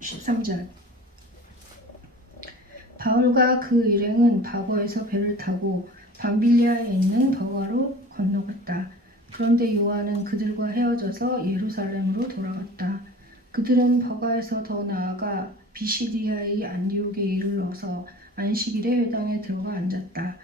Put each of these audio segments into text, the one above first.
13절. 바울과 그 일행은 바고에서 배를 타고 밤빌리아에 있는 버가로 건너갔다. 그런데 요한은 그들과 헤어져서 예루살렘으로 돌아갔다. 그들은 버가에서 더 나아가 비시디아의 안디옥에 이르러서 안식일에 회당에 들어가 앉았다.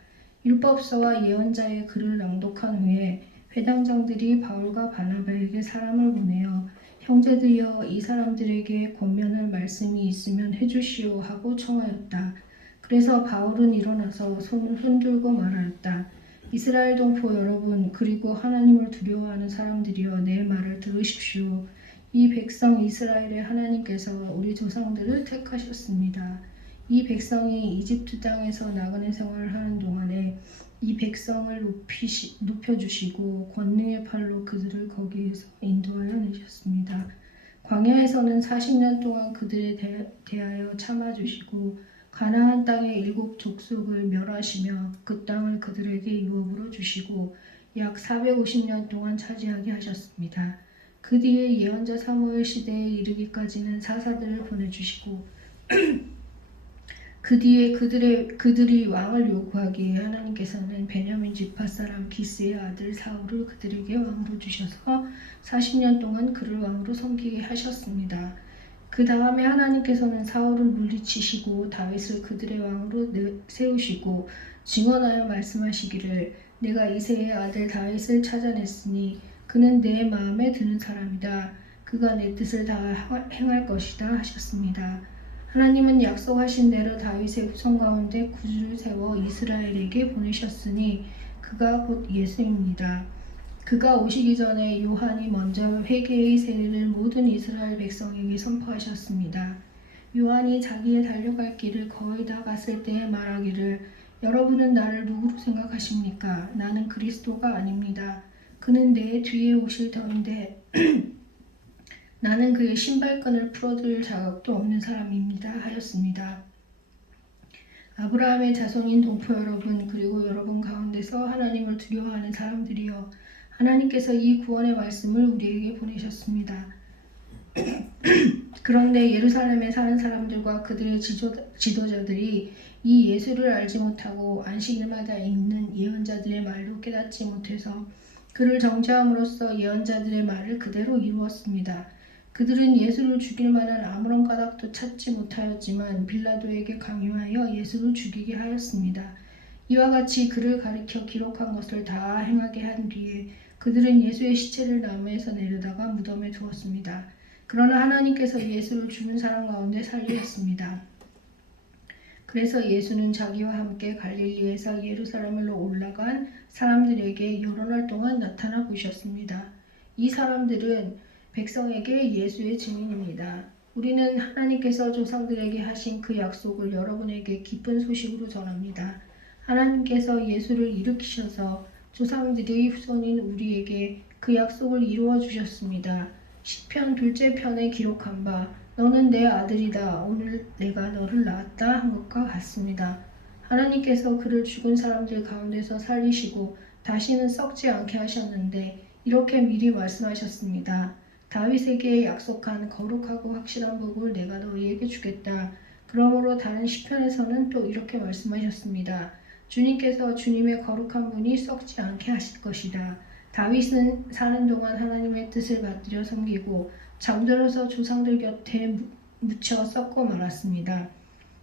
율법서와 예언자의 글을 낭독한 후에 회당장들이 바울과 바나바에게 사람을 보내어 형제들이여 이 사람들에게 권면할 말씀이 있으면 해주시오 하고 청하였다. 그래서 바울은 일어나서 손을 흔들고 말하였다. 이스라엘 동포 여러분 그리고 하나님을 두려워하는 사람들이여 내 말을 들으십시오. 이 백성 이스라엘의 하나님께서 우리 조상들을 택하셨습니다. 이 백성이 이집트 땅에서 나그네 생활을 하는 동안에 이 백성을 높여주시고 권능의 팔로 그들을 거기에서 인도하여 내셨습니다. 광야에서는 40년 동안 그들에 대하여 참아주시고 가나안 땅의 7 족속을 멸하시며 그 땅을 그들에게 유업으로 주시고 약 450년 동안 차지하게 하셨습니다. 그 뒤에 예언자 사무엘 시대에 이르기까지는 사사들을 보내주시고 그 뒤에 그들이 왕을 요구하기에 하나님께서는 베냐민 지파 사람 기스의 아들 사울을 그들에게 왕으로 주셔서 40년 동안 그를 왕으로 섬기게 하셨습니다. 그 다음에 하나님께서는 사울을 물리치시고 다윗을 그들의 왕으로 세우시고 증언하여 말씀하시기를 내가 이새의 아들 다윗을 찾아냈으니 그는 내 마음에 드는 사람이다. 그가 내 뜻을 다 행할 것이다 하셨습니다. 하나님은 약속하신 대로 다윗의 후손 가운데 구주를 세워 이스라엘에게 보내셨으니 그가 곧 예수입니다. 그가 오시기 전에 요한이 먼저 회개의 세례를 모든 이스라엘 백성에게 선포하셨습니다. 요한이 자기의 달려갈 길을 거의 다 갔을 때에 말하기를 여러분은 나를 누구로 생각하십니까? 나는 그리스도가 아닙니다. 그는 내 뒤에 오실 터인데 나는 그의 신발끈을 풀어줄 자격도 없는 사람입니다. 하였습니다. 아브라함의 자손인 동포 여러분 그리고 여러분 가운데서 하나님을 두려워하는 사람들이여 하나님께서 이 구원의 말씀을 우리에게 보내셨습니다. 그런데 예루살렘에 사는 사람들과 그들의 지도자들이 이 예수를 알지 못하고 안식일마다 읽는 예언자들의 말도 깨닫지 못해서 그를 정죄함으로써 예언자들의 말을 그대로 이루었습니다. 그들은 예수를 죽일 만한 아무런 까닭도 찾지 못하였지만 빌라도에게 강요하여 예수를 죽이게 하였습니다. 이와 같이 그를 가리켜 기록한 것을 다 행하게 한 뒤에 그들은 예수의 시체를 나무에서 내려다가 무덤에 두었습니다. 그러나 하나님께서 예수를 죽은 사람 가운데 살리셨습니다. 그래서 예수는 자기와 함께 갈릴리에서 예루살렘으로 올라간 사람들에게 여러 날 동안 나타나 보이셨습니다. 이 사람들은 백성에게 예수의 증인입니다. 우리는 하나님께서 조상들에게 하신 그 약속을 여러분에게 기쁜 소식으로 전합니다. 하나님께서 예수를 일으키셔서 조상들의 후손인 우리에게 그 약속을 이루어 주셨습니다. 시편 2째 편에 기록한 바 너는 내 아들이다. 오늘 내가 너를 낳았다 한 것과 같습니다. 하나님께서 그를 죽은 사람들 가운데서 살리시고 다시는 썩지 않게 하셨는데 이렇게 미리 말씀하셨습니다. 다윗에게 약속한 거룩하고 확실한 복을 내가 너희에게 주겠다. 그러므로 다른 시편에서는 또 이렇게 말씀하셨습니다. 주님께서 주님의 거룩한 분이 썩지 않게 하실 것이다. 다윗은 사는 동안 하나님의 뜻을 받들여 섬기고 잠들어서 조상들 곁에 묻혀 썩고 말았습니다.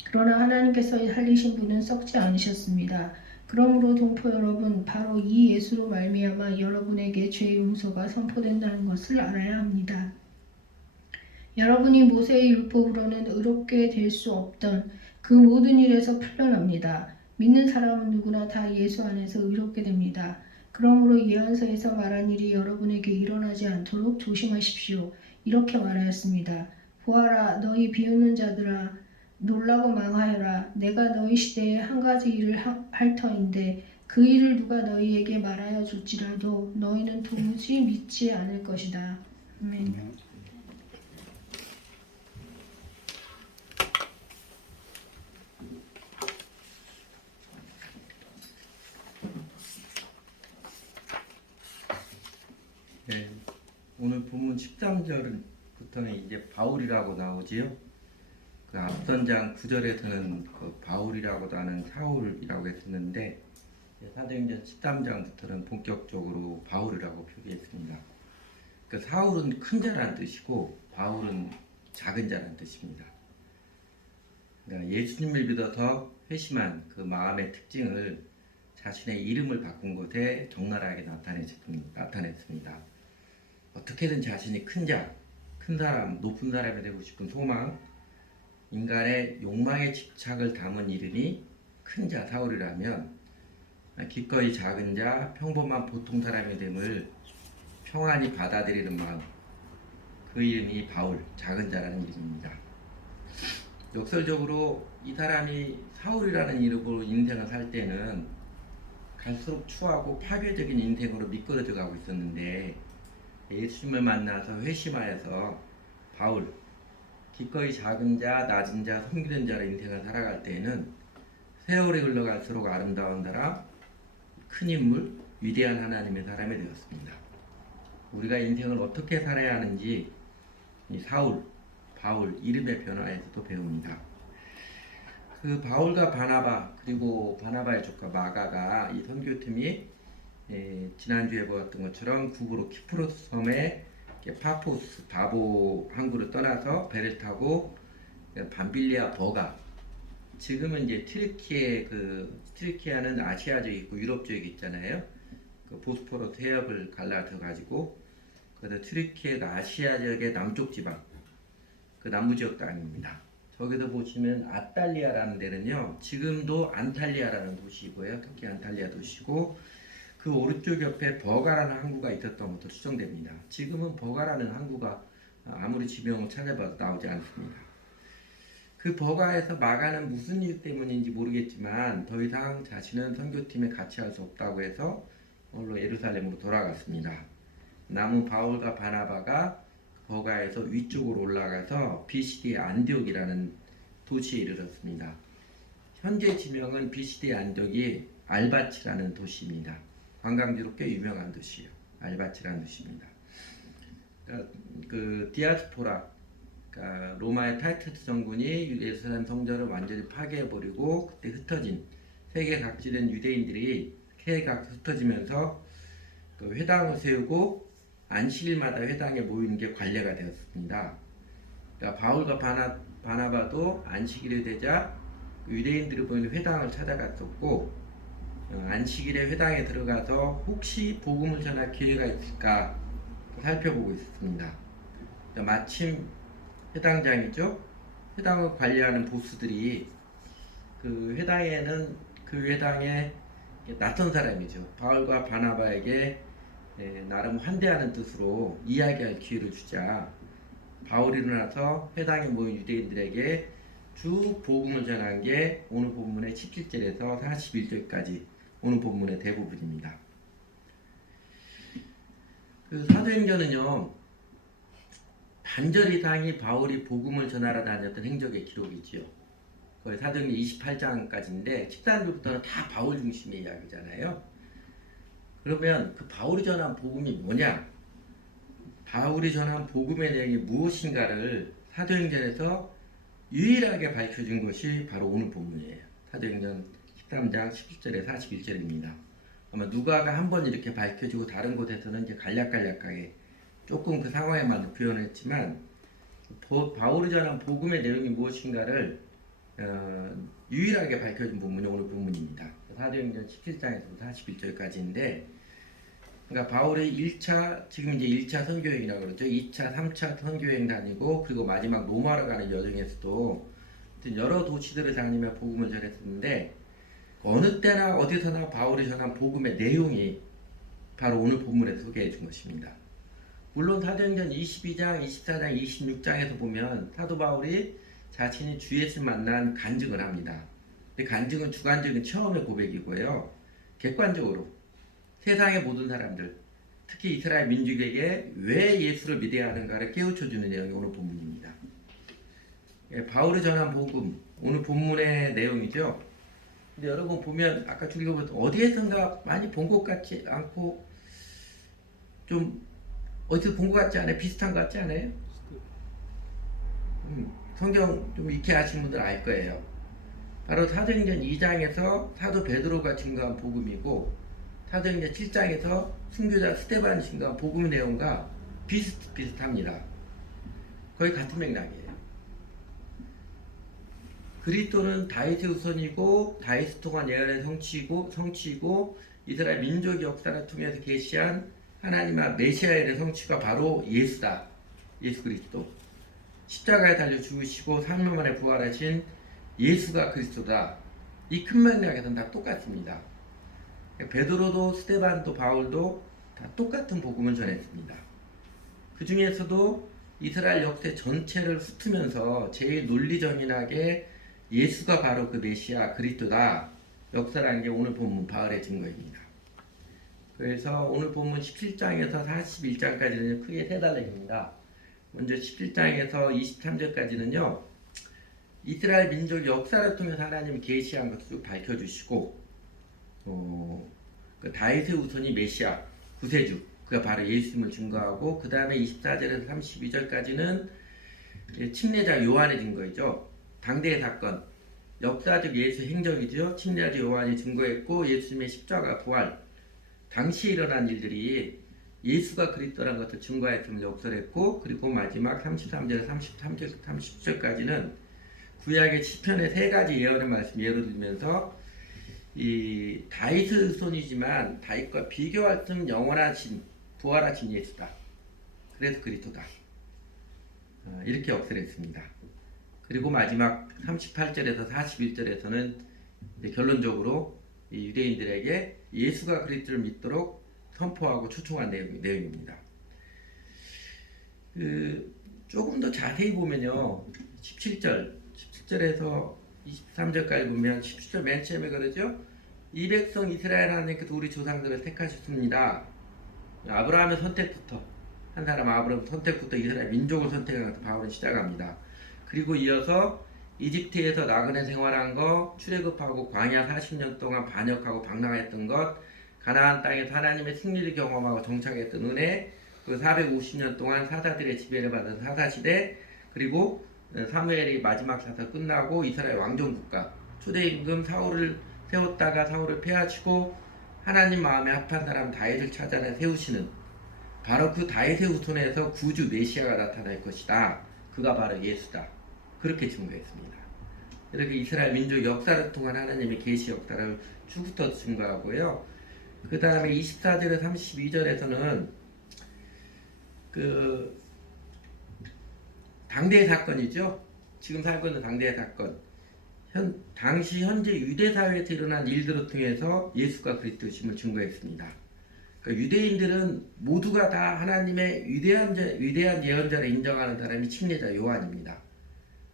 그러나 하나님께서 살리신 분은 썩지 않으셨습니다. 그러므로 동포 여러분, 바로 이 예수로 말미암아 여러분에게 죄 용서가 선포된다는 것을 알아야 합니다. 여러분이 모세의 율법으로는 의롭게 될 수 없던 그 모든 일에서 풀려납니다. 믿는 사람은 누구나 다 예수 안에서 의롭게 됩니다. 그러므로 예언서에서 말한 일이 여러분에게 일어나지 않도록 조심하십시오. 이렇게 말하였습니다. 보아라, 너희 비웃는 자들아, 놀라고 망하여라. 내가 너희 시대에 한 가지 일을 할 터인데 그 일을 누가 너희에게 말하여 줄지라도 너희는 도무지 믿지 않을 것이다. 아멘. 네, 오늘 본문 13절부터는 이제 바울이라고 나오지요. 그 앞선 장 9절에서는 그 바울이라고도 하는 사울이라고 했었는데 사도행전 13장부터는 본격적으로 바울이라고 표기했습니다. 그 사울은 큰 자라는 뜻이고 바울은 작은 자라는 뜻입니다. 그러니까 예수님을 믿어서 회심한 그 마음의 특징을 자신의 이름을 바꾼 것에 적나라하게 나타냈습니다. 어떻게든 자신이 큰 자, 큰 사람, 높은 사람이 되고 싶은 소망, 인간의 욕망의 집착을 담은 이름이 큰 자 사울이라면 기꺼이 작은 자, 평범한 보통 사람이 됨을 평안히 받아들이는 마음, 그 이름이 바울, 작은 자라는 이름입니다. 역설적으로 이 사람이 사울이라는 이름으로 인생을 살 때는 갈수록 추하고 파괴적인 인생으로 미끄러져 가고 있었는데 예수님을 만나서 회심하여서 바울, 기꺼이 작은 자, 낮은 자, 섬기는 자로 인생을 살아갈 때에는 세월이 흘러갈수록 아름다운 사람, 큰 인물, 위대한 하나님의 사람이 되었습니다. 우리가 인생을 어떻게 살아야 하는지 이 사울, 바울 이름의 변화에서도 배웁니다. 그 바울과 바나바 그리고 바나바의 조카 마가가 이 선교팀이 지난주에 보았던 것처럼 북으로 키프로스 섬에 파포스 바보 항구를 떠나서 배를 타고 밤빌리아 버가 지금은 이제 트리키아는 아시아 지역이 있고 유럽 지역이 있잖아요. 그 보스포러스 해협을 갈라서 가지고 그래서 트리키아가 아시아 지역의 남쪽 지방 그 남부 지역 땅입니다. 저기서 보시면 아탈리아라는 데는요 지금도 안탈리아라는 도시이고요 터키 안탈리아 도시고 그 오른쪽 옆에 버가라는 항구가 있었던 것으로 추정됩니다. 지금은 버가라는 항구가 아무리 지명을 찾아봐도 나오지 않습니다. 그 버가에서 마가는 무슨 이유 때문인지 모르겠지만 더 이상 자신은 선교팀에 같이 할 수 없다고 해서 홀로 예루살렘으로 돌아갔습니다. 남은 바울과 바나바가 버가에서 위쪽으로 올라가서 BCD의 안디옥이라는 도시에 이르렀습니다. 현재 지명은 BCD의 안디옥이 알바치라는 도시입니다. 관광지로 꽤 유명한 도시예요. 알바치라는 도시입니다. 그러니까 그 디아스포라, 그러니까 로마의 타이투스 정군이 예루살렘 성전을 완전히 파괴해버리고 그때 흩어진 세계 각지된 유대인들이 세계각 흩어지면서 그 회당을 세우고 안식일마다 회당에 모이는 게 관례가 되었습니다. 그러니까 바울과 바나바도 안식일이 되자 유대인들이 모이는 회당을 찾아갔었고 안식일에 회당에 들어가서 혹시 복음을 전할 기회가 있을까 살펴보고 있었습니다. 마침 회당장이죠. 회당을 관리하는 보스들이 그 회당에 낯선 사람이죠. 바울과 바나바에게 나름 환대하는 뜻으로 이야기할 기회를 주자 바울이 일어나서 회당에 모인 유대인들에게 쭉 복음을 전한 게 오늘 본문의 17절에서 41절까지 오늘 본문의 대부분입니다. 그 사도행전은요 반절 이상이 바울이 복음을 전하러 다녔던 행적의 기록이지요. 거의 사도행전 28장까지인데 13절부터는 다 바울 중심의 이야기잖아요. 그러면 그 바울이 전한 복음이 뭐냐? 바울이 전한 복음의 내용이 무엇인가를 사도행전에서 유일하게 밝혀준 것이 바로 오늘 본문이에요. 사도행전 13장 11절에 41절입니다. 아마 누가가 한번 이렇게 밝혀주고 다른 곳에서는 이제 간략간략하게 조금 그 상황에만 표현했지만 바울이 전한 복음의 내용이 무엇인가를 유일하게 밝혀준 본문이 오늘 본문입니다. 사도행전 17장에서 41절까지인데 그러니까 바울의 1차 지금 이제 1차 선교여행이라고 그러죠. 2차, 3차 선교여행 다니고 그리고 마지막 로마로 가는 여정에서도 여러 도시들을 다니며 복음을 전했었는데 어느 때나 어디서나 바울이 전한 복음의 내용이 바로 오늘 본문에 소개해 준 것입니다. 물론 사도행전 22장, 24장, 26장에서 보면 사도 바울이 자신이 주 예수를 만난 간증을 합니다. 근데 간증은 주관적인 체험의 고백이고요. 객관적으로 세상의 모든 사람들, 특히 이스라엘 민족에게 왜 예수를 믿어야 하는가를 깨우쳐주는 내용이 오늘 본문입니다. 바울이 전한 복음, 오늘 본문의 내용이죠. 근데 여러분 보면 아까 읽어봤던 어디에선가 많이 본 것 같지 않고 좀 어디서 본 것 같지 않아요? 비슷한 것 같지 않아요? 성경 좀 익히 아시는 분들 알 거예요. 바로 사도행전 2장에서 사도 베드로가 증거한 복음이고 사도행전 7장에서 순교자 스데반이 증거한 복음의 내용과 비슷비슷합니다. 거의 같은 맥락이에요. 그리스도는 다윗의 후손이고 다윗을 통한 예언의 성취이고 이스라엘 민족 역사를 통해서 계시한 하나님의 메시아의 성취가 바로 예수다. 예수 그리스도. 십자가에 달려 죽으시고 3일 만에 부활하신 예수가 그리스도다. 이 큰 맥락에서는 다 똑같습니다. 베드로도 스데반도 바울도 다 똑같은 복음을 전했습니다. 그 중에서도 이스라엘 역대 전체를 훑으면서 제일 논리정연하게 예수가 바로 그 메시아 그리스도다 역사라는 게 오늘 본문 바울의 증거입니다. 그래서 오늘 본문 17장에서 41장까지는 크게 세 단락입니다. 먼저 17장에서 23절까지는요. 이스라엘 민족 역사를 통해서 하나님이 계시한 것을 밝혀주시고 그 다윗의 후손이 메시아 구세주 그가 바로 예수님을 증거하고 그 다음에 24절에서 32절까지는 침례자 요한의 증거이죠. 당대의 사건, 역사적 예수 행적이죠. 침례자 요한이 증거했고 예수님의 십자가 부활, 당시에 일어난 일들이 예수가 그리스도라는 것을 증거했음을 역설했고 그리고 마지막 33절, 33절, 30절까지는 구약의 시편의 세 가지 예언의 말씀 예로 들면서 이 다윗의 후손이지만 다윗과 비교할 수 없는 영원하신 부활하신 예수다. 그래서 그리스도다. 이렇게 역설했습니다. 그리고 마지막 38절에서 41절에서는 결론적으로 유대인들에게 예수가 그리스도를 믿도록 선포하고 초청한 내용입니다. 조금 더 자세히 보면요. 17절에서 23절까지 보면 17절 맨 처음에 그러죠. 이 백성 이스라엘 하나님께서 우리 조상들을 택하셨습니다. 아브라함의 선택부터 한 사람 아브라함 선택부터 이스라엘 민족을 선택하면서 바울은 시작합니다. 그리고 이어서 이집트에서 나그네 생활한 거, 출애굽하고 광야 40년 동안 반역하고 방랑했던 것, 가나안 땅에서 하나님의 승리를 경험하고 정착했던 은혜, 그 450년 동안 사사들의 지배를 받은 사사시대, 그리고 사무엘이 마지막 사사 끝나고 이스라엘 왕정국가, 초대임금 사울을 세웠다가 사울을 폐하시고 하나님 마음에 합한 사람 다윗을 찾아내 세우시는 바로 그 다윗의 후손에서 구주 메시아가 나타날 것이다. 그가 바로 예수다. 그렇게 증거했습니다. 이렇게 이스라엘 민족 역사를 통한 하나님의 계시 역사를 쭉 훑어 증거하고요. 그 다음에 24절에 32절에서는 그 당대의 사건이죠. 지금 살고 있는 당대의 사건. 당시 현재 유대 사회에서 일어난 일들을 통해서 예수가 그리스도심을 증거했습니다. 그러니까 유대인들은 모두가 다 하나님의 위대한 예언자를 인정하는 사람이 침례자 요한입니다.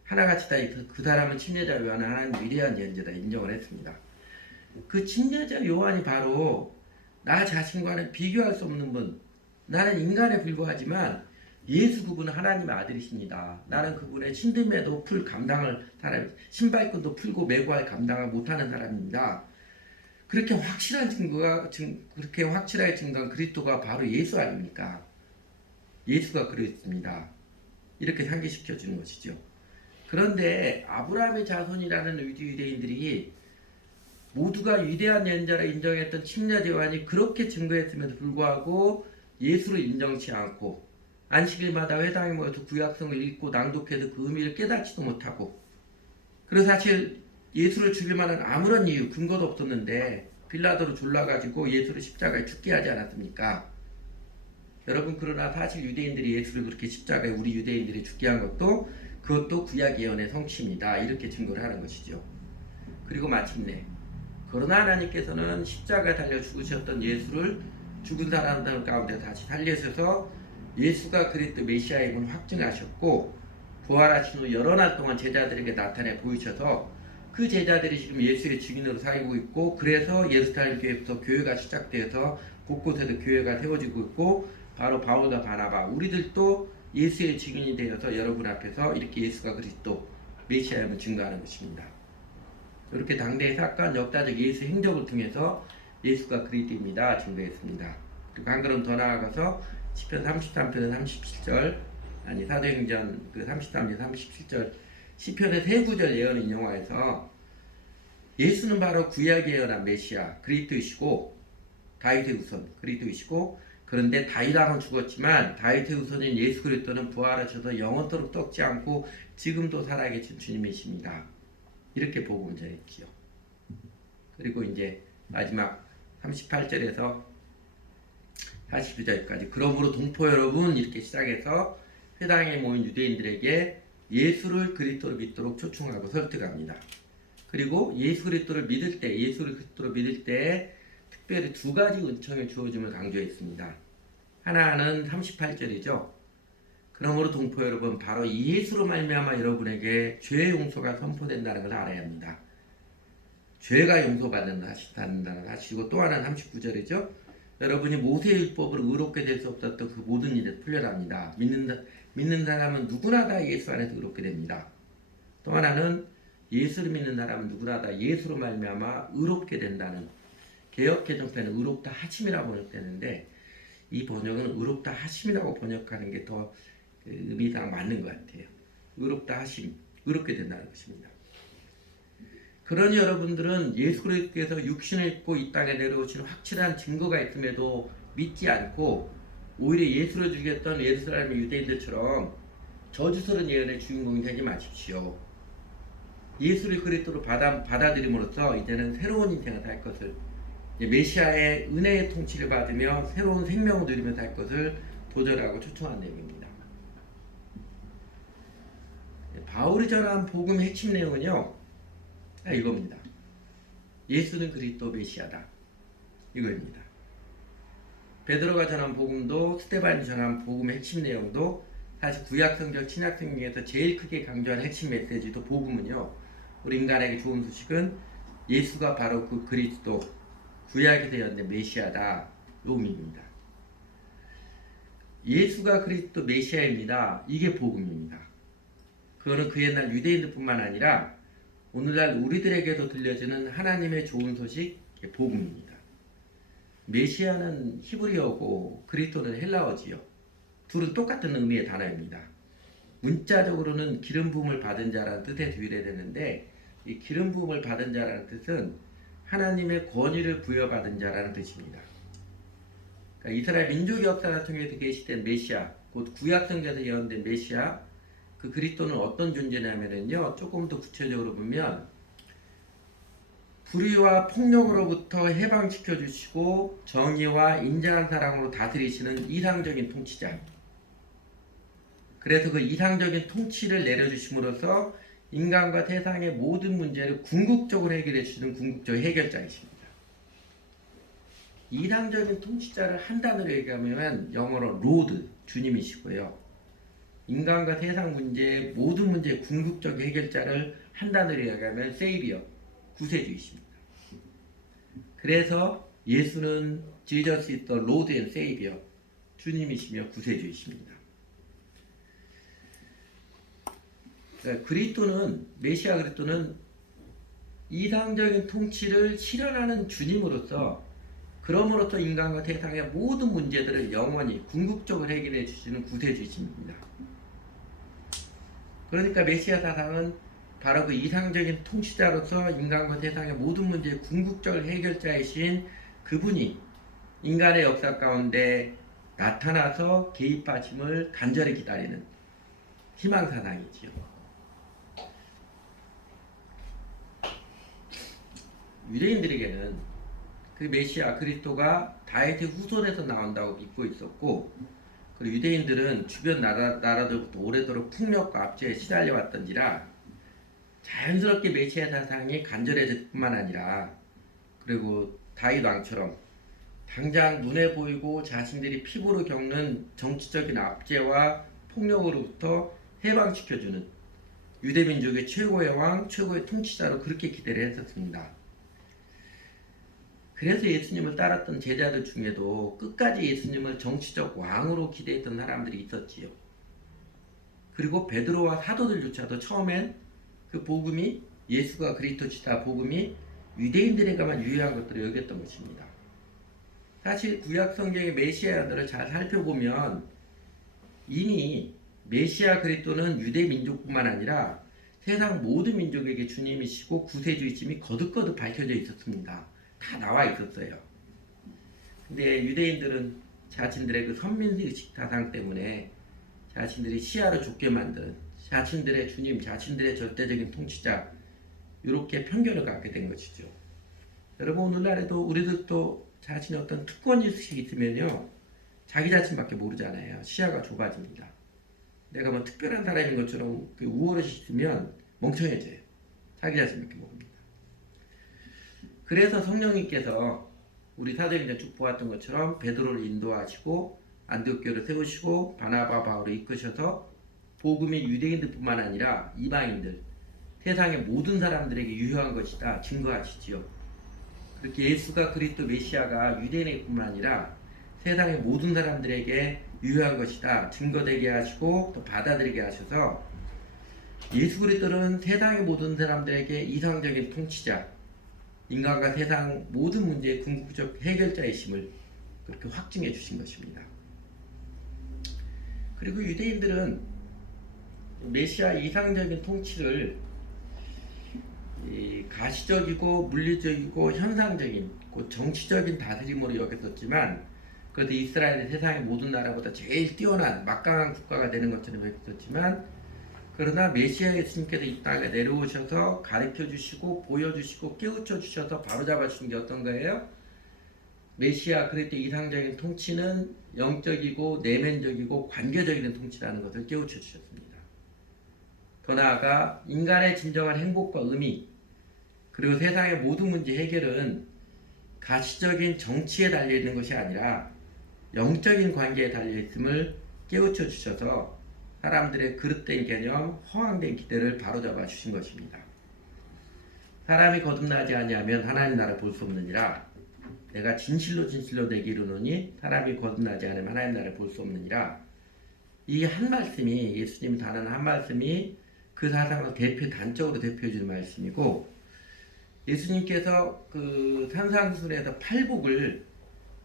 하나같이 다 그 사람은 침례자 요한은 하나님 위대한 예언자다 인정을 했습니다. 그 침례자 요한이 바로 나 자신과는 비교할 수 없는 분. 나는 인간에 불과하지만 예수 그분은 하나님의 아들이십니다. 나는 그분의 신들매도 풀 감당을 사람, 신발끈도 풀고 메고 할 감당을 못하는 사람입니다. 그렇게 확실한 그렇게 확실하게 증거한 그리스도가 바로 예수 아닙니까? 예수가 그랬습니다. 이렇게 상기시켜 주는 것이죠. 그런데 아브라함의 자손이라는 유대인들이 모두가 위대한 예언자라 인정했던 침례자 요한이 그렇게 증거했음에도 불구하고 예수를 인정치 않고 안식일마다 회당에 모여서 구약성을 읽고 낭독해서 그 의미를 깨닫지도 못하고 그래서 사실 예수를 죽일 만한 아무런 이유 근거도 없었는데 빌라도로 졸라가지고 예수를 십자가에 죽게 하지 않았습니까? 여러분 그러나 사실 유대인들이 예수를 그렇게 십자가에 우리 유대인들이 죽게 한 것도 그것도 구약 예언의 성취입니다. 이렇게 증거를 하는 것이죠. 그리고 마침내 그러나 하나님께서는 십자가에 달려 죽으셨던 예수를 죽은 사람들 가운데 다시 살리셔서 예수가 그리스도 메시아임을 확증하셨고 부활하신 후 여러 날 동안 제자들에게 나타내 보이셔서 그 제자들이 지금 예수의 증인으로 살고 있고 그래서 예루살렘 교회부터 교회가 시작되어서 곳곳에도 교회가 세워지고 있고 바로 바울과 바나바 우리들도 예수의 증인이 되어서 여러분 앞에서 이렇게 예수가 그리스도 메시아임을 증거하는 것입니다. 이렇게 당대의 사건 역사적 예수 행적을 통해서 예수가 그리스도입니다. 증거했습니다. 그리고 한 걸음 더 나아가서 시편 33편의 37절 아니 사도행전 그 33절 37절 시편의 세 구절 예언을 인용하여서 예수는 바로 구약에 예언한 메시아 그리스도이시고 다윗의 후손 그리스도이시고, 그런데 다윗왕은 죽었지만 다윗의 후손인 예수 그리스도는 부활하셔서 영원토록 썩지 않고 지금도 살아계신 주님이십니다. 이렇게 복음을 전했지요. 그리고 이제 마지막 38절에서 49절까지 그러므로 동포 여러분 이렇게 시작해서 회당에 모인 유대인들에게 예수를 그리스도로 믿도록 초청하고 설득합니다. 그리고 예수 그리스도를 믿을 때 특별히 두 가지 은총의 주어짐을 강조했습니다. 하나는 38절이죠. 그러므로 동포 여러분 바로 이 예수로 말미암아 여러분에게 죄의 용서가 선포된다는 것을 알아야 합니다. 죄가 용서받는다는 사실이고, 또 하나는 39절이죠. 여러분이 모세의 율법으로 의롭게 될 수 없었던 그 모든 일에서 풀려납니다. 믿는 사람은 누구나 다 예수 안에서 의롭게 됩니다. 또 하나는 예수를 믿는 사람은 누구나 다 예수로 말미암아 의롭게 된다는, 개역 개정편은 의롭다 하심이라고 번역되는데 이 번역은 의롭다 하심이라고 번역하는 게 더 의미상 맞는 것 같아요. 의롭다 하심, 의롭게 된다는 것입니다. 그러니 여러분들은 예수 그리스도께서 육신을 입고 이 땅에 내려오신 확실한 증거가 있음에도 믿지 않고 오히려 예수를 죽였던 예루살렘 유대인들처럼 저주스러운 예언의 주인공이 되지 마십시오. 예수를 그리스도로 받아들임으로써 이제는 새로운 인생을 살 것을, 메시아의 은혜의 통치를 받으며 새로운 생명을 누리며 살 것을 도전하고 초청한 내용입니다. 바울이 전한 복음의 핵심 내용은요, 이겁니다. 예수는 그리스도 메시아다. 이거입니다. 베드로가 전한 복음도, 스데반이 전한 복음의 핵심 내용도, 사실 구약성경, 신약성경에서 제일 크게 강조한 핵심 메시지도 복음은요, 우리 인간에게 좋은 소식은 예수가 바로 그 그리스도, 구약에서 연된 메시아다. 이 의미입니다. 예수가 그리스도 메시아입니다. 이게 복음입니다. 그거는 그 옛날 유대인들뿐만 아니라 오늘날 우리들에게도 들려지는 하나님의 좋은 소식, 복음입니다. 메시아는 히브리어고 그리스도는 헬라어지요. 둘은 똑같은 의미의 단어입니다. 문자적으로는 기름 부음을 받은 자라는 뜻에서 유래되는데, 이 기름 부음을 받은 자라는 뜻은 하나님의 권위를 부여받은 자라는 뜻입니다. 그러니까 이스라엘 민족 역사를 통해서 계시된 메시아, 곧 구약성경에서 예언된 메시아, 그 그리스도는 어떤 존재냐면요, 조금 더 구체적으로 보면 불의와 폭력으로부터 해방시켜 주시고 정의와 인자한 사랑으로 다스리시는 이상적인 통치자. 그래서 그 이상적인 통치를 내려주심으로써 인간과 세상의 모든 문제를 궁극적으로 해결해 주시는 궁극적 해결자이십니다. 이상적인 통치자를 한 단어로 얘기하면 영어로 로드, 주님이시고요. 인간과 세상 문제의 모든 문제의 궁극적 해결자를 한 단어로 얘기하면 세이비어, 구세주이십니다. 그래서 예수는 Jesus is the Lord and Savior, 주님이시며 구세주이십니다. 그리스도는, 메시아 그리스도는 이상적인 통치를 실현하는 주님으로서, 그럼으로써 인간과 세상의 모든 문제들을 영원히 궁극적으로 해결해 주시는 구세주이십니다. 그러니까 메시아 사상은 바로 그 이상적인 통치자로서 인간과 세상의 모든 문제의 궁극적 해결자이신 그분이 인간의 역사 가운데 나타나서 개입하심을 간절히 기다리는 희망사상이지요. 유대인들에게는 그 메시아 그리스도가 다윗의 후손에서 나온다고 믿고 있었고, 그리고 유대인들은 주변 나라들부터 오래도록 폭력과 압제에 시달려 왔던지라 자연스럽게 메시아 사상이 간절해질 뿐만 아니라, 그리고 다윗 왕처럼 당장 눈에 보이고 자신들이 피부로 겪는 정치적인 압제와 폭력으로부터 해방시켜주는 유대민족의 최고의 왕, 최고의 통치자로 그렇게 기대를 했었습니다. 그래서 예수님을 따랐던 제자들 중에도 끝까지 예수님을 정치적 왕으로 기대했던 사람들이 있었지요. 그리고 베드로와 사도들조차도 처음엔 그 복음이, 예수가 그리스도시다 복음이 유대인들에게만 유효한 것들을 여겼던 것입니다. 사실 구약 성경의 메시아들을 잘 살펴보면 이미 메시아 그리스도는 유대 민족뿐만 아니라 세상 모든 민족에게 주님이시고 구세주이심이 거듭거듭 밝혀져 있었습니다. 다 나와 있었어요. 근데 유대인들은 자신들의 그 선민의식 사상 때문에 자신들이 시야를 좁게 만든 자신들의 주님, 자신들의 절대적인 통치자 이렇게 편견을 갖게 된 것이죠. 여러분 오늘날에도 우리들도 자신의 어떤 특권의식이 있으면요 자기 자신밖에 모르잖아요. 시야가 좁아집니다. 내가 뭐 특별한 사람인 것처럼 그 우월의식이 있으면 멍청해져요. 자기 자신밖에 모릅니다. 그래서 성령님께서 우리 사도행전 쭉 보았던 것처럼 베드로를 인도하시고 안디옥교를 세우시고 바나바 바울을 이끄셔서 복음이 유대인들뿐만 아니라 이방인들 세상의 모든 사람들에게 유효한 것이다 증거하시지요. 그렇게 예수가 그리스도 메시아가 유대인뿐만 아니라 세상의 모든 사람들에게 유효한 것이다 증거되게 하시고 또 받아들이게 하셔서 예수 그리스도는 세상의 모든 사람들에게 이상적인 통치자, 인간과 세상 모든 문제의 궁극적 해결자이심을 그렇게 확증해 주신 것입니다. 그리고 유대인들은 메시아 이상적인 통치를 가시적이고 물리적이고 현상적인 곧 정치적인 다스림으로 여겼었지만 그래도 이스라엘은 세상의 모든 나라보다 제일 뛰어난 막강한 국가가 되는 것처럼 여겼었지만 그러나 메시아 예수님께서 이 땅에 내려오셔서 가르쳐 주시고 보여주시고 깨우쳐 주셔서 바로잡아 주신 게 어떤 거예요? 메시아 그리스도 이상적인 통치는 영적이고 내면적이고 관계적인 통치라는 것을 깨우쳐 주셨습니다. 더 나아가 인간의 진정한 행복과 의미 그리고 세상의 모든 문제 해결은 가시적인 정치에 달려있는 것이 아니라 영적인 관계에 달려있음을 깨우쳐 주셔서 사람들의 그릇된 개념, 허황된 기대를 바로잡아 주신 것입니다. 사람이 거듭나지 아니하면 하나님 나라를 볼 수 없느니라. 내가 진실로 내게 이르노니 사람이 거듭나지 않으면 하나님 나라를 볼 수 없느니라. 이 한 말씀이 예수님이 단언한 한 말씀이 그 사상을 단적으로 대표해 주는 말씀이고 예수님께서 그 산상수훈에서 팔복을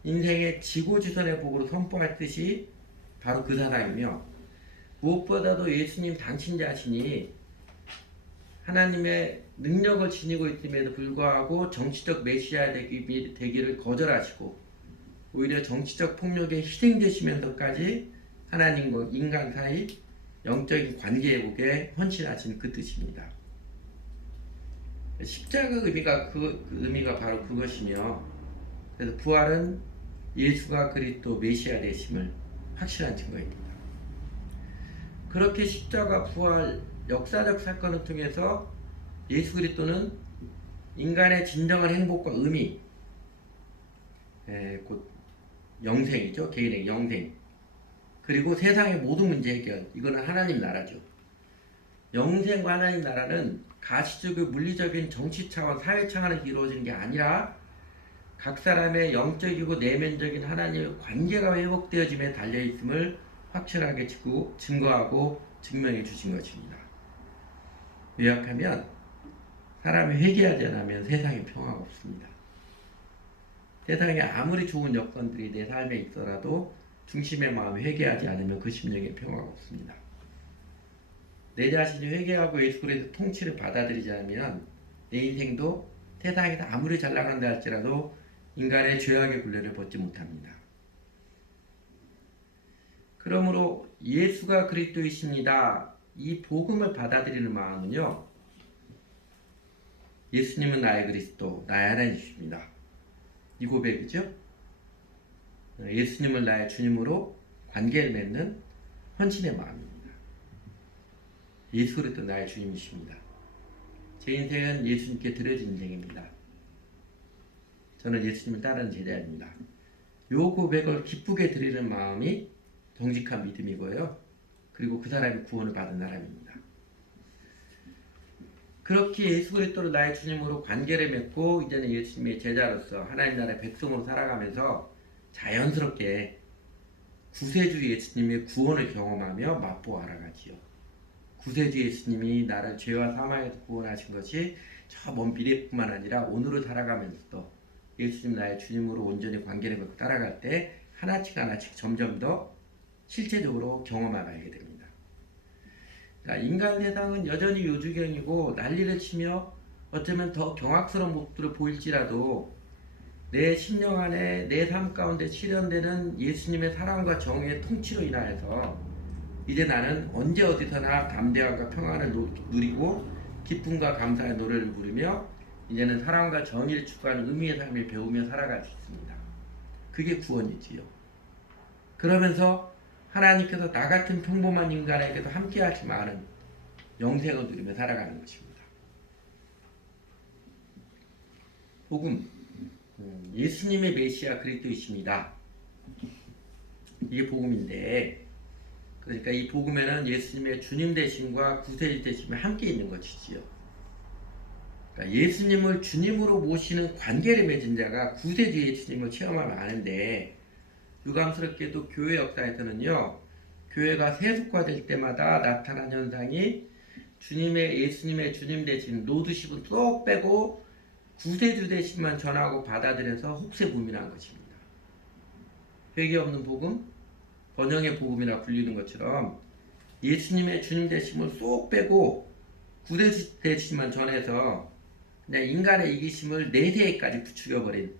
인생의 지고지선의 복으로 선포했듯이 바로 그 사상이며 무엇보다도 예수님 당신 자신이 하나님의 능력을 지니고 있음에도 불구하고 정치적 메시아 되기를 거절하시고 오히려 정치적 폭력에 희생되시면서까지 하나님과 인간 사이 영적인 관계 회복에 헌신하신 그 뜻입니다. 십자가 그 의미가 바로 그것이며 그래서 부활은 예수가 그리스도 메시아 되심을 확실한 증거입니다. 그렇게 십자가 부활 역사적 사건을 통해서 예수 그리스도는 인간의 진정한 행복과 의미 곧 영생이죠. 개인의 영생 그리고 세상의 모든 문제 해결 이거는 하나님 나라죠. 영생과 하나님 나라는 가시적이고 물리적인 정치 차원, 사회 차원에서 이루어지는 게 아니라 각 사람의 영적이고 내면적인 하나님의 관계가 회복되어짐에 달려있음을 확실하게 증거하고 증명해 주신 것입니다. 요약하면 사람이 회개하지 않으면 세상에 평화가 없습니다. 세상에 아무리 좋은 여건들이 내 삶에 있더라도 중심의 마음이 회개하지 않으면 그 심령에 평화가 없습니다. 내 자신이 회개하고 예수 그리스도의 통치를 받아들이지 않으면 내 인생도 세상에서 아무리 잘 나간다 할지라도 인간의 죄악의 굴레를 벗지 못합니다. 그러므로 예수가 그리스도이십니다. 이 복음을 받아들이는 마음은요. 예수님은 나의 그리스도, 나의 하나님이십니다. 이 고백이죠. 예수님을 나의 주님으로 관계를 맺는 헌신의 마음입니다. 예수 그리스도 나의 주님이십니다. 제 인생은 예수님께 드려진 인생입니다. 저는 예수님을 따르는 제자입니다. 이 고백을 기쁘게 드리는 마음이 정직한 믿음이고요. 그리고 그 사람이 구원을 받은 사람입니다. 그렇게 예수 그리스도를 나의 주님으로 관계를 맺고 이제는 예수님의 제자로서 하나님 나라의 백성으로 살아가면서 자연스럽게 구세주 예수님의 구원을 경험하며 맛보아 알아가지요. 구세주 예수님이 나를 죄와 사망에서 구원하신 것이 저 먼 미래뿐만 아니라 오늘을 살아가면서도 예수님 나의 주님으로 온전히 관계를 맺고 따라갈 때 하나씩 점점 더 실제적으로 경험하게 됩니다. 그러니까 인간 세상은 여전히 요주경이고 난리를 치며 어쩌면 더 경악스러운 모습들을 보일지라도 내 심령 안에 내 삶 가운데 실현되는 예수님의 사랑과 정의의 통치로 인하여서 이제 나는 언제 어디서나 담대함과 평안을 누리고 기쁨과 감사의 노래를 부르며 이제는 사랑과 정의를 추구하는 의미의 삶을 배우며 살아갈 수 있습니다. 그게 구원이지요. 그러면서 하나님께서 나 같은 평범한 인간에게도 함께 하실 많은 영생을 누리며 살아가는 것입니다. 복음, 예수님의 메시아 그리스도이십니다. 이게 복음인데, 그러니까 이 복음에는 예수님의 주님 되심과 구세주 되심이 함께 있는 것이지요. 그러니까 예수님을 주님으로 모시는 관계를 맺은 자가 구세주 예수님을 체험하면 아는데, 유감스럽게도 교회 역사에서는요, 교회가 세속화될 때마다 나타난 현상이 예수님의 주님 되신 로드십은 쏙 빼고 구세주 되심만 전하고 받아들여서 혹세무민한 것입니다. 회개 없는 복음, 번영의 복음이라 불리는 것처럼 예수님의 주님 되심을 쏙 빼고 구세주 되심만 전해서 그냥 인간의 이기심을 내세에까지 부추겨버린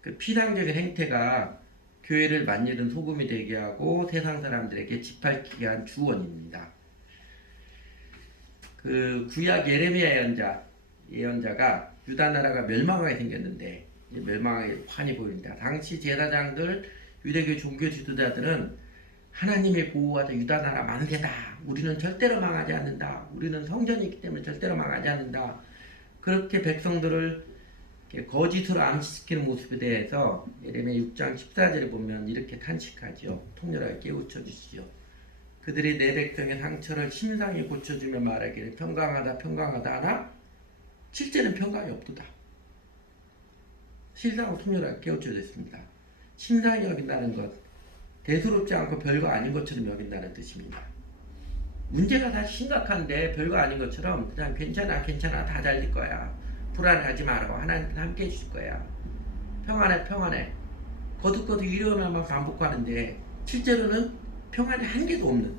그 피상적인 행태가 교회를 만일은 소금이 되게 하고 세상 사람들에게 짓밟히게 한 주원입니다. 그 구약 예레미야 예언자가 유다 나라가 멸망하게 생겼는데 멸망하게 환히 보입니다. 당시 제사장들 유대교 종교 지도자들은 하나님의 보호하자 유다 나라 만세다. 우리는 절대로 망하지 않는다. 우리는 성전이 있기 때문에 절대로 망하지 않는다. 그렇게 백성들을 거짓으로 암시시키는 모습에 대해서 예레미야 6장 14절에 보면 이렇게 탄식하지요. 통렬하게 깨우쳐 주시죠. 그들이 내 백성의 상처를 심상히 고쳐주며 말하기를 평강하다 평강하다 하나 실제는 평강이 없도다. 실상으로 통렬하게 깨우쳐 줬습니다. 심상히 여긴다는 것, 대수롭지 않고 별거 아닌 것처럼 여긴다는 뜻입니다. 문제가 다 심각한데 별거 아닌 것처럼 그냥 괜찮아 다 잘 될 거야. 불안하지 마라. 하나님께서 함께 해주실 거야. 평안해. 거듭거듭 이러면만 반복하는데 실제로는 평안이 한 개도 없는,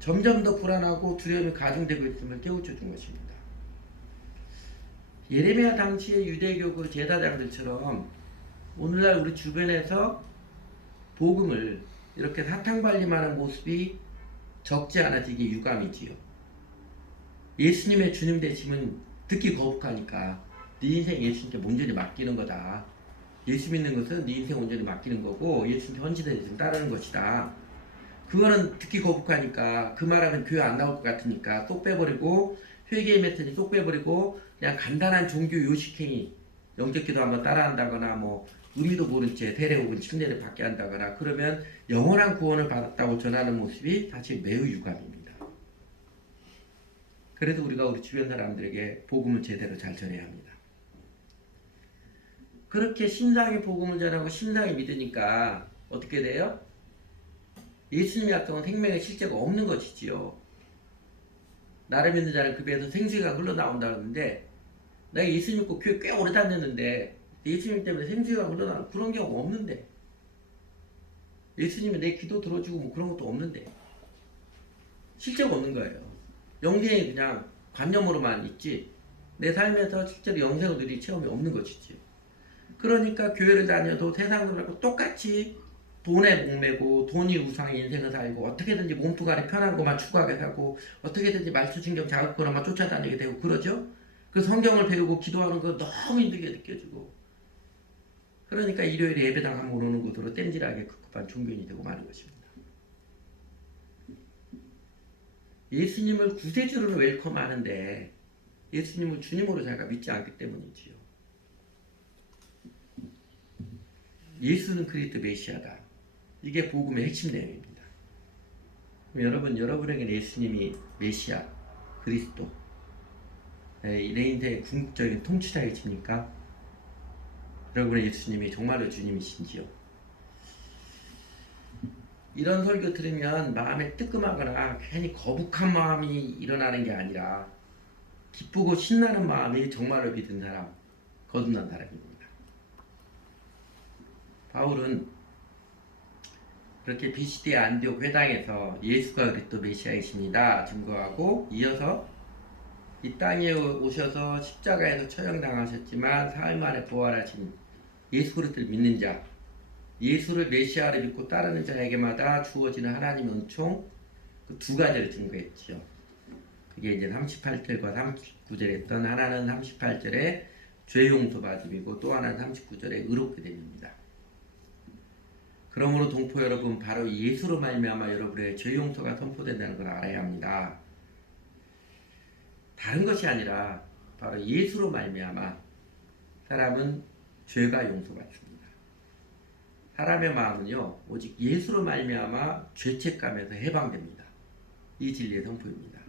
점점 더 불안하고 두려움이 가중되고 있음을 깨우쳐 준 것입니다. 예레미야 당시의 유대교 그 제사장들처럼 오늘날 우리 주변에서 복음을 이렇게 사탕발림하는 모습이 적지 않아서 이게 유감이지요. 예수님의 주님 되심은 듣기 거북하니까 네 인생 예수님께 온전히 맡기는 거다. 예수 믿는 것은 네 인생 온전히 맡기는 거고 예수님께 헌신되는 따르는 것이다. 그거는 듣기 거북하니까 그 말하면 교회 안 나올 것 같으니까 쏙 빼버리고 회개의 메시지 쏙 빼버리고 그냥 간단한 종교 요식행위 영적기도 한번 따라한다거나 뭐 의미도 모른 채 세례 혹은 침례를 받게 한다거나 그러면 영원한 구원을 받았다고 전하는 모습이 사실 매우 유감입니다. 그래도 우리가 우리 주변 사람들에게 복음을 제대로 잘 전해야 합니다. 그렇게 신상의 복음을 전하고 신상이 믿으니까 어떻게 돼요? 예수님의 약속은 생명의 실제가 없는 것이지요. 나를 믿는 자는 그 배에서 생수가 흘러나온다는데 내가 예수 믿고 교회 꽤 오래 다녔는데 예수님 때문에 생수가 흘러나오는 그런 경우가 없는데 예수님이 내 기도 들어주고 뭐 그런 것도 없는데 실제가 없는 거예요. 영생이 그냥 관념으로만 있지 내 삶에서 실제로 영생을 누릴 체험이 없는 것이지. 그러니까 교회를 다녀도 세상으로 똑같이 돈에 목매고 돈이 우상의 인생을 살고 어떻게든지 몸뚱 아래 편한 것만 추구하게 하고 어떻게든지 말수신경 자극거나만 쫓아다니게 되고 그러죠. 그 성경을 배우고 기도하는 거 너무 힘들게 느껴지고 그러니까 일요일에 예배당 한번 오는 곳으로 땜질하게 급급한 종교인이 되고 마는 것입니다. 예수님을 구세주로 웰컴하는데 예수님을 주님으로 자기가 믿지 않기 때문이지요. 예수는 그리스도 메시아다. 이게 복음의 핵심 내용입니다. 여러분에게는 예수님이 메시아, 그리스도, 내 인생의 궁극적인 통치자이십니까? 여러분의 예수님이 정말로 주님이신지요? 이런 설교 들으면 마음에 뜨끔하거나 괜히 거북한 마음이 일어나는 게 아니라 기쁘고 신나는 마음이 정말로 믿은 사람, 거듭난 사람입니다. 바울은 그렇게 비시대 안디옥 회당에서 예수가 그리스도 메시아이십니다 증거하고, 이어서 이 땅에 오셔서 십자가에서 처형당하셨지만 사흘 만에 부활하신 예수 그리스도를 믿는 자, 예수를 메시아를 믿고 따르는 자에게마다 주어지는 하나님의 은총, 그 두 가지를 증거했죠. 그게 이제 38절과 39절에 했던, 하나는 38절에 죄 용서 받음이고 또 하나는 39절에 의롭게 됨입니다. 그러므로 동포 여러분, 바로 예수로 말미암아 여러분의 죄 용서가 선포된다는 걸 알아야 합니다. 다른 것이 아니라 바로 예수로 말미암아 사람은 죄가 용서받습니다. 사람의 마음은요, 오직 예수로 말미암아 죄책감에서 해방됩니다. 이 진리의 선포입니다.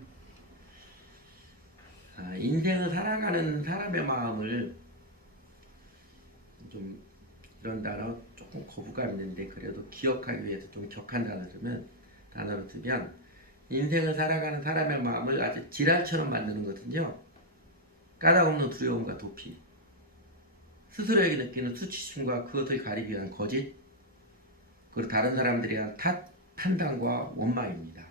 인생을 살아가는 사람의 마음을, 좀 이런 단어 조금 거부감 있는데 그래도 기억하기 위해서 좀 격한 단어를 쓰면, 인생을 살아가는 사람의 마음을 아주 지랄처럼 만드는 것은요, 까닭없는 두려움과 도피, 스스로에게 느끼는 수치심과 그것을 가리기 위한 거짓, 그리고 다른 사람들에 대한 탓, 판단과 원망입니다.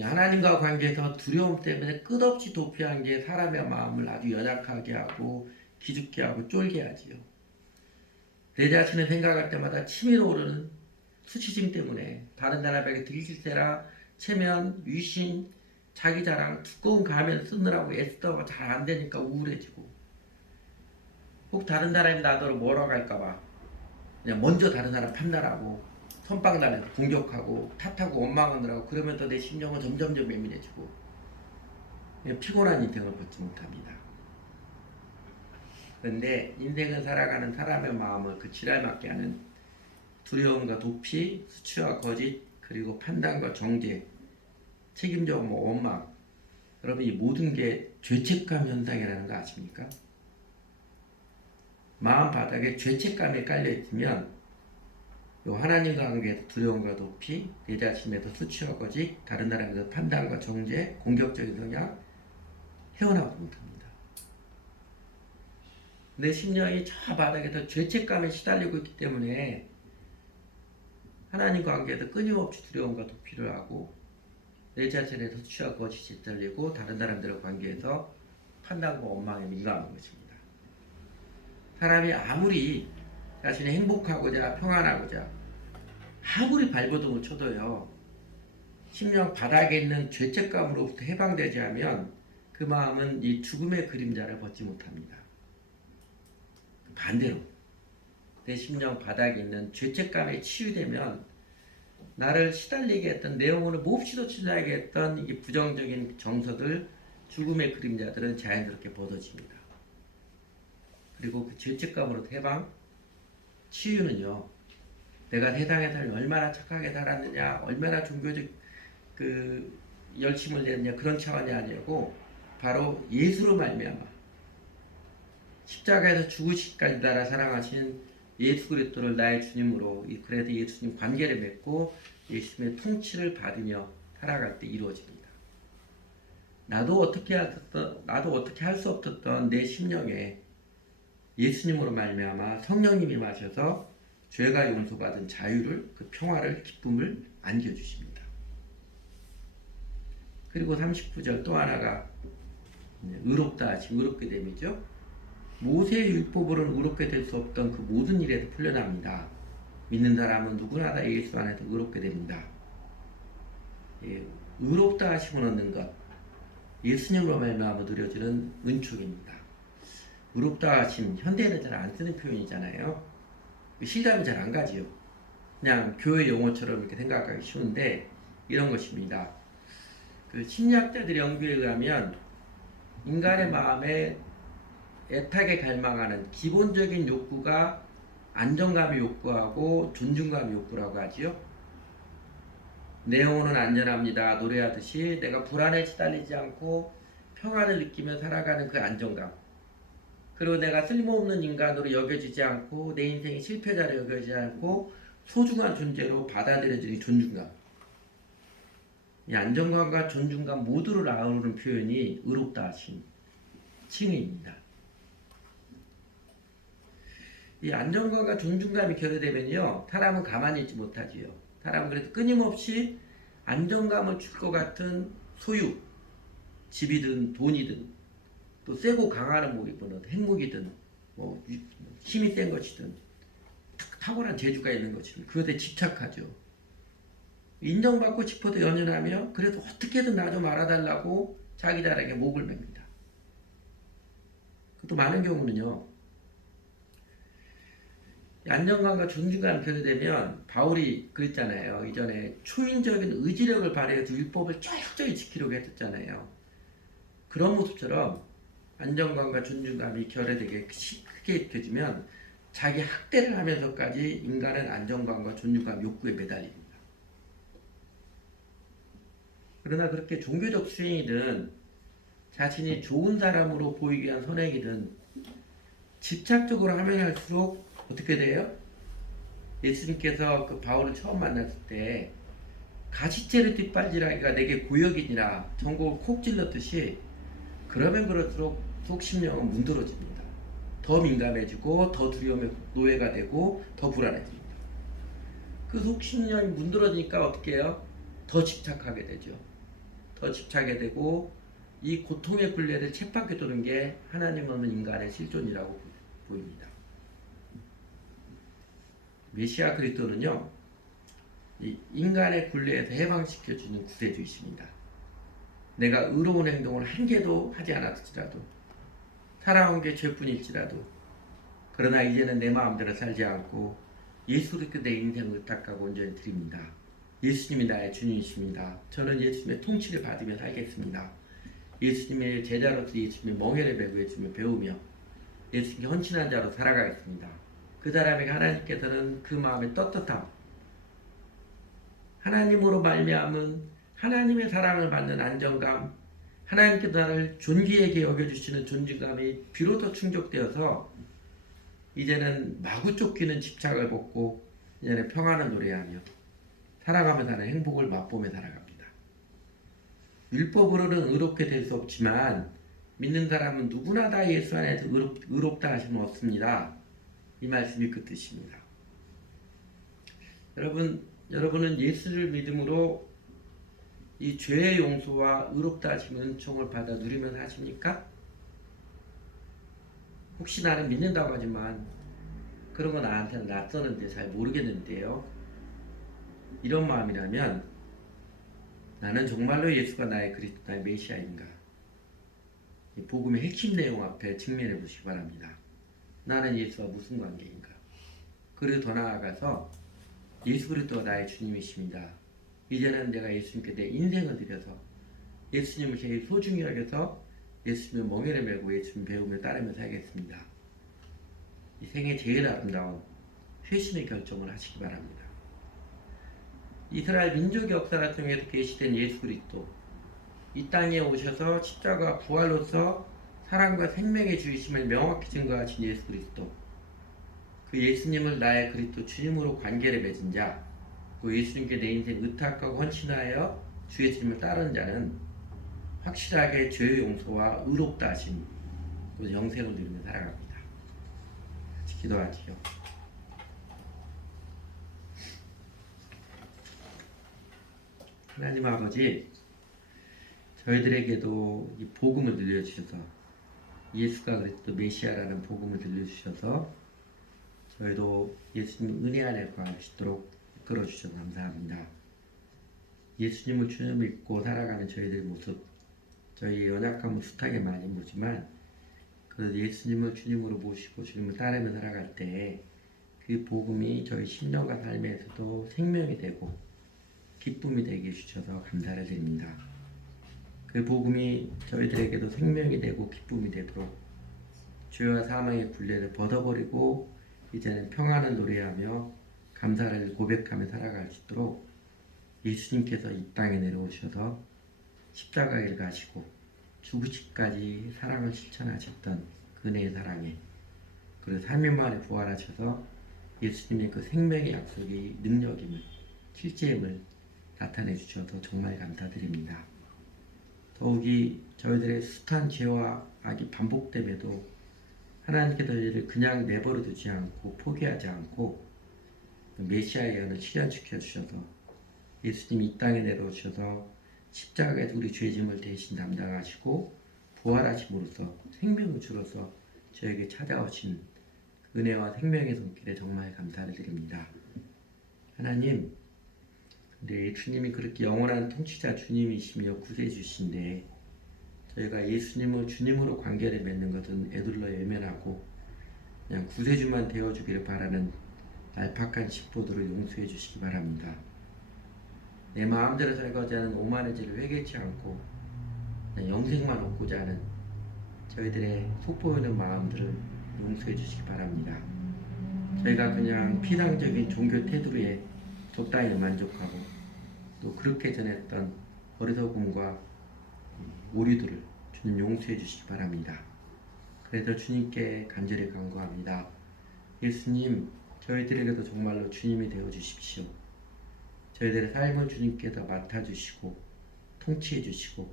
하나님과 관계에서 두려움 때문에 끝없이 도피한 게 사람의 마음을 아주 연약하게 하고 기죽게 하고 쫄게 하지요. 내 자신을 생각할 때마다 치밀어 오르는 수치심 때문에 다른 사람에게 들킬세라 체면, 위신, 자기 자랑, 두꺼운 가면 쓰느라고 애쓰다가 잘 안되니까 우울해지고, 혹 다른 사람이 나더러 뭐라고 할까봐 그냥 먼저 다른 사람 판단하고 선빵나면서 공격하고 탓하고 원망하느라고, 그러면서 내 심령은 점점점 예민해지고 피곤한 인생을 걷지 못합니다. 그런데 인생을 살아가는 사람의 마음을 그 지랄맞게 하는 두려움과 도피, 수치와 거짓, 그리고 판단과 정죄, 책임져 원망, 여러분 이 모든 게 죄책감 현상이라는 거 아십니까? 마음 바닥에 죄책감이 깔려있으면 하나님과 관계에서 두려움과 도피, 내 자신에서 수치와 거짓, 다른 사람에서 판단과 정죄, 공격적인 성향 헤어나오지 못합니다. 내 심령이 저 바닥에서 죄책감에 시달리고 있기 때문에 하나님과 관계에서 끊임없이 두려움과 도피를 하고, 내 자신에서 수치와 거짓이 시달리고 다른 사람들과 관계에서 판단과 원망에 민감한 것입니다. 사람이 아무리 자신이 행복하고자 평안하고자 아무리 발버둥을 쳐도요, 심령 바닥에 있는 죄책감으로부터 해방되지 않으면 그 마음은 이 죽음의 그림자를 벗지 못합니다. 반대로 내 심령 바닥에 있는 죄책감에 치유되면 나를 시달리게 했던, 내 영혼을 몹시도 치달게 했던 이 부정적인 정서들, 죽음의 그림자들은 자연스럽게 벗어집니다. 그리고 그 죄책감으로 해방, 치유는요, 내가 세상에 살면 얼마나 착하게 살았느냐, 얼마나 종교적 열심을 냈느냐, 그런 차원이 아니고 바로 예수로 말미암아 십자가에서 죽으시기까지 나라 사랑하신 예수 그리스도를 나의 주님으로, 그래서 예수님 관계를 맺고 예수님의 통치를 받으며 살아갈 때 이루어집니다. 나도 어떻게 할 수 없었던 내 심령에 예수님으로 말미암아 성령님이 마셔서 죄가 용서받은 자유를, 그 평화를, 기쁨을 안겨주십니다. 그리고 39절 또 하나가 의롭다 하심, 의롭게 됨이죠. 모세의 율법으로는 의롭게 될 수 없던 그 모든 일에서 풀려납니다. 믿는 사람은 누구나 다 예수 안에서 의롭게 됩니다. 의롭다 하심을 얻는 것, 예수님으로 말미암아 누려지는 은총입니다. 의롭다 하심, 현대에는 잘 안 쓰는 표현이잖아요. 실감이 잘 안 가지요. 그냥 교회 용어처럼 이렇게 생각하기 쉬운데 이런 것입니다. 그 심리학자들의 연구에 의하면 인간의 마음에 애타게 갈망하는 기본적인 욕구가 안정감의 욕구하고 존중감의 욕구라고 하지요. 내 영혼은 안전합니다. 노래하듯이 내가 불안에 시달리지 않고 평안을 느끼며 살아가는 그 안정감, 그리고 내가 쓸모없는 인간으로 여겨지지 않고 내 인생의 실패자로 여겨지지 않고 소중한 존재로 받아들여지는 존중감, 이 안정감과 존중감 모두를 아우르는 표현이 의롭다 하심 칭의입니다. 이 안정감과 존중감이 결여되면요, 사람은 가만히 있지 못하지요. 사람은 그래서 끊임없이 안정감을 줄 것 같은 소유, 집이든 돈이든 또 세고 강하는 뭐이든 핵무기든 뭐 힘이 센 것이든 탁월한 재주가 있는 것이든 그것에 집착하죠. 인정받고 싶어도 연연하며 그래도 어떻게든 나 좀 알아달라고 자기 자랑에 목을 맵니다. 또 많은 경우는요, 안정감과 존중감이 결여되면 바울이 그랬잖아요. 이전에 초인적인 의지력을 발휘해서 율법을 철저히 지키려고 했었잖아요. 그런 모습처럼 안정감과 존중감이 결여되게 크게 입혀지면 자기 학대를 하면서까지 인간은 안정감과 존중감 욕구에 매달립니다. 그러나 그렇게 종교적 수행이든 자신이 좋은 사람으로 보이기 위한 선행이든 집착적으로 하면 할수록 어떻게 돼요? 예수님께서 그 바울을 처음 만났을 때 가시채를 뒷발질하기가 내게 고역이니라 전곡을 콕 찔렀듯이 그러면 그럴수록 속심령은 문드러집니다. 더 민감해지고 더 두려움의 노예가 되고 더 불안해집니다. 그 속심령이 문드러지니까 어떻게 해요? 더 집착하게 되죠. 더 집착하게 되고 이 고통의 굴레를 쳇바퀴 도는 게 하나님 없는 인간의 실존이라고 보입니다. 메시아 그리스도는요, 이 인간의 굴레에서 해방시켜주는 구세주이십니다. 내가 의로운 행동을 한 개도 하지 않았을지라도 살아온 게 죄뿐일지라도 그러나 이제는 내 마음대로 살지 않고 예수 그리스도 내 인생을 의탁하고 온전히 드립니다. 예수님이 나의 주님이십니다. 저는 예수님의 통치를 받으며 살겠습니다. 예수님의 제자로서 예수님의 멍에를 메고 예수님을 배우며 예수님께 헌신한 자로 살아가겠습니다. 그 사람에게 하나님께서는 그 마음의 떳떳함, 하나님으로 말미암은 하나님의 사랑을 받는 안정감, 하나님께서 나를 존귀하게 여겨주시는 존중감이 비로소 충족되어서 이제는 마구 쫓기는 집착을 벗고 이제는 평안을 노래하며 살아가며 사는 행복을 맛보며 살아갑니다. 율법으로는 의롭게 될 수 없지만 믿는 사람은 누구나 다 예수 안에서 의롭다 하심은 없습니다. 이 말씀이 그 뜻입니다. 여러분은 예수를 믿음으로 이 죄의 용서와 의롭다 하심의 은총을 받아 누리며 사십니까? 혹시 나는 믿는다고 하지만 그런 건 나한테는 낯서는데 잘 모르겠는데요. 이런 마음이라면 나는 정말로 예수가 나의 그리스도 나의 메시아인가? 이 복음의 핵심 내용 앞에 직면해 보시기 바랍니다. 나는 예수와 무슨 관계인가? 그리고 더 나아가서 예수 그리스도가 나의 주님이십니다. 이제는 내가 예수님께 내 인생을 드려서 예수님을 제일 소중히 여겨서 예수님의 멍에를 메고 예수님 배우며 따르며 살겠습니다. 이 생애 제일 아름다운 회심의 결정을 하시기 바랍니다. 이스라엘 민족 역사를 통해서 계시된 예수 그리스도, 이 땅에 오셔서 십자가 부활로서 사랑과 생명의 주이심을 명확히 증거하신 예수 그리스도, 그 예수님을 나의 그리스도 주님으로 관계를 맺은 자, 그 예수님께 내 인생 의탁하고 헌신하여 주 예수님을 따르는 자는 확실하게 죄의 용서와 의롭다 하심, 그 영생을 누리며 살아갑니다. 같이 기도하지요. 하나님 아버지, 저희들에게도 이 복음을 들려주셔서 예수가 그리스도 메시아라는 복음을 들려주셔서 저희도 예수님 은혜 안에 거할 수 있도록 이끌어주셔서 감사합니다. 예수님을 주님 믿고 살아가는 저희들의 모습, 저희의 연약함은 숱하게 많이 보지만 그래도 예수님을 주님으로 모시고 주님을 따르며 살아갈 때 그 복음이 저희 신령과 삶에서도 생명이 되고 기쁨이 되게 해주셔서 감사를 드립니다. 그 복음이 저희들에게도 생명이 되고 기쁨이 되도록 죄와 사망의 굴레를 벗어버리고 이제는 평안을 노래하며 감사를 고백하며 살아갈 수 있도록 예수님께서 이 땅에 내려오셔서 십자가에 가시고 죽으시기까지 사랑을 실천하셨던 그네의 사랑에 그리고 3일 만에 부활하셔서 예수님의 그 생명의 약속이 능력임을 실제임을 나타내 주셔서 정말 감사드립니다. 더욱이 저희들의 숱한 죄와 악이 반복됨에도 하나님께서 저희를 그냥 내버려 두지 않고 포기하지 않고 메시아 예언을 실현시켜 주셔서 예수님이 이 땅에 내려오셔서 십자가에서 우리 죄 짐을 대신 담당하시고 부활하심으로써 생명을 주로서 저에게 찾아오신 은혜와 생명의 손길에 정말 감사를 드립니다. 하나님, 근데 주님이 그렇게 영원한 통치자 주님이시며 구세주신데 저희가 예수님을 주님으로 관계를 맺는 것은 애둘러 외면하고 그냥 구세주만 되어주기를 바라는 날팍한 식보들을 용서해 주시기 바랍니다. 내 마음대로 살고자 하는 오만의 죄를 회개치 않고 그냥 영생만 얻고자 하는 저희들의 속보이는 마음들을 용서해 주시기 바랍니다. 저희가 그냥 피상적인 종교 테두리에 적당히 만족하고 또 그렇게 전했던 어리석음과 오류들을 주님 용서해 주시기 바랍니다. 그래서 주님께 간절히 간구합니다. 예수님, 저희들에게도 정말로 주님이 되어 주십시오. 저희들의 삶을 주님께서 맡아주시고 통치해 주시고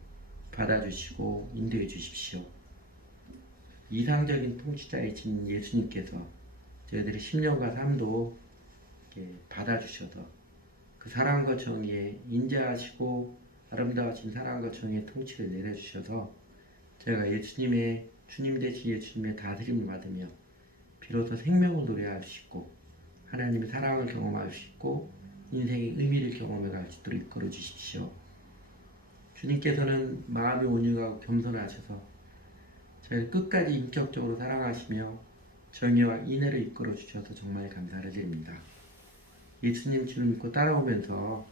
받아주시고 인도해 주십시오. 이상적인 통치자이신 예수님께서 저희들의 심령과 삶도 이렇게 받아주셔서 그 사랑과 정의에 인자하시고 아름다우신 사랑과 정의의 통치를 내려주셔서 저희가 예수님의 주님 대신 예수님의 다스림을 받으며 비로소 생명을 노래할 수 있고 하나님의 사랑을 경험할 수 있고 인생의 의미를 경험해 갈 수 있도록 이끌어 주십시오. 주님께서는 마음이 온유하고 겸손하셔서 저희를 끝까지 인격적으로 사랑하시며 정의와 인애를 이끌어 주셔서 정말 감사를 드립니다. 예수님 주를 믿고 따라오면서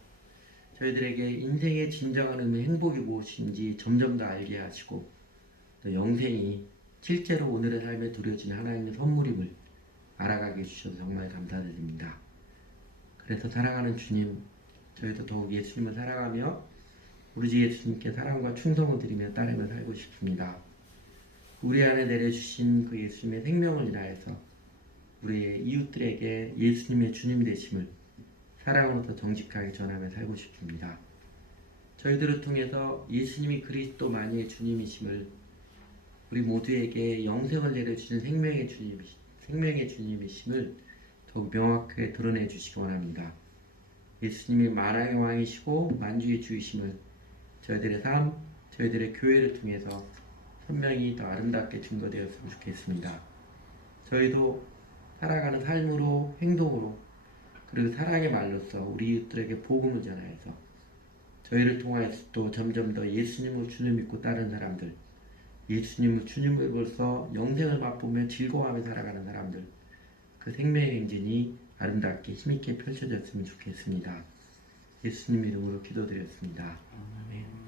저희들에게 인생의 진정한 의미, 행복이 무엇인지 점점 더 알게 하시고 또 영생이 실제로 오늘의 삶에 두려진 하나님의 선물임을 알아가게 해주셔서 정말 감사드립니다. 그래서 사랑하는 주님, 저희도 더욱 예수님을 사랑하며 우리 주 예수님께 사랑과 충성을 드리며 따르며 살고 싶습니다. 우리 안에 내려주신 그 예수님의 생명을 인하여서 우리의 이웃들에게 예수님의 주님 되심을 사랑으로서 정직하게 전하며 살고 싶습니다. 저희들을 통해서 예수님이 그리스도 만유의 주님이심을 우리 모두에게 영생을 내려주시는 생명의 주님이심을 더욱 명확하게 드러내 주시기 원합니다. 예수님이 만왕의 왕이시고 만주의 주이심을 저희들의 삶, 저희들의 교회를 통해서 선명히 더 아름답게 증거되었으면 좋겠습니다. 저희도 살아가는 삶으로, 행동으로, 그리고 사랑의 말로써 우리 이웃들에게 복음을 전하여서 저희를 통하여서 또 점점 더 예수님을 주님 믿고 따른 사람들, 예수님을 주님으로서 영생을 맛보며 즐거워하며 살아가는 사람들, 그 생명의 행진이 아름답게 힘있게 펼쳐졌으면 좋겠습니다. 예수님 이름으로 기도드렸습니다. 아멘.